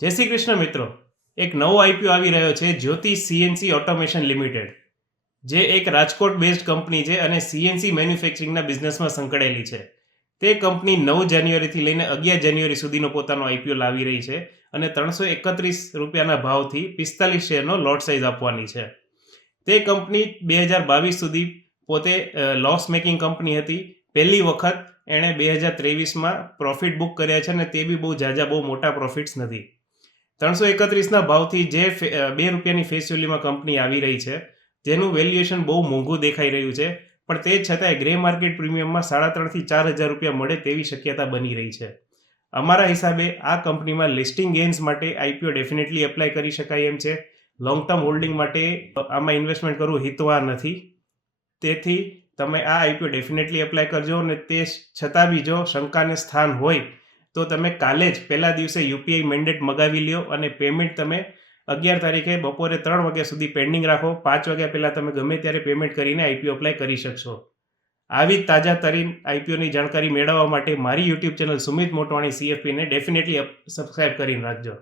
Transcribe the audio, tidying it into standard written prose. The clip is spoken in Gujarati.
જય શ્રી કૃષ્ણ મિત્રો. એક નવો આઈપીઓ આવી રહ્યો છે, જ્યોતિ સીએનસી ઓટોમેશન લિમિટેડ, જે એક રાજકોટ બેઝડ કંપની છે અને સીએનસી મેન્યુફેક્ચરિંગના બિઝનેસમાં સંકળાયેલી છે. તે કંપની 9 જાન્યુઆરીથી લઈને 11 જાન્યુઆરી સુધીનો પોતાનો આઈપીઓ લાવી રહી છે અને ₹331 ભાવથી 45 શેરનો લોટ સાઇઝ આપવાની છે. તે કંપની 2022 સુધી પોતે લોસ મેકિંગ કંપની હતી. પહેલી વખત એણે 2023માં પ્રોફિટ બુક કર્યા છે અને તે બી બહુ મોટા પ્રોફિટ્સ નથી. 331ના ભાવથી જે ₹2ની ફેસ વેલ્યુમાં કંપની આવી રહી છે, જેનું વેલ્યુએશન બહુ મોંઘું દેખાઈ રહ્યું છે, પણ તે છતાંય ગ્રે માર્કેટ પ્રીમિયમમાં ₹3,500 થી ₹4,000 મળે તેવી શક્યતા બની રહી છે. અમારા હિસાબે આ કંપનીમાં લિસ્ટિંગ ગેઇન્સ માટે આઈપીઓ ડેફિનેટલી એપ્લાય કરી શકાય એમ છે. લોંગ ટર્મ હોલ્ડિંગ માટે આમાં ઇન્વેસ્ટમેન્ટ કરવું હિતવાર નથી. તેથી તમે આ આઈપીઓ ડેફિનેટલી એપ્લાય કરજો અને તે છતાં બી જો શંકાને સ્થાન હોય તો તમે કાલે જ પહેલા દિવસે યુપીઆઈ મેન્ડેટ મગાવી લ્યો અને પેમેન્ટ તમે 11 તારીખે બપોરે 3 વાગ્યા સુધી પેન્ડિંગ રાખો. 5 વાગ્યા પહેલાં તમે ગમે ત્યારે પેમેન્ટ કરીને આઈપીઓ એપ્લાય કરી શકશો. આવી જ તાજાતરીન આઈપીઓની જાણકારી મેળવવા માટે મારી યુટ્યુબ ચેનલ સુમિત મોટવાણી CFPને ડેફિનેટલી સબસ્ક્રાઈબ કરીને રાખજો.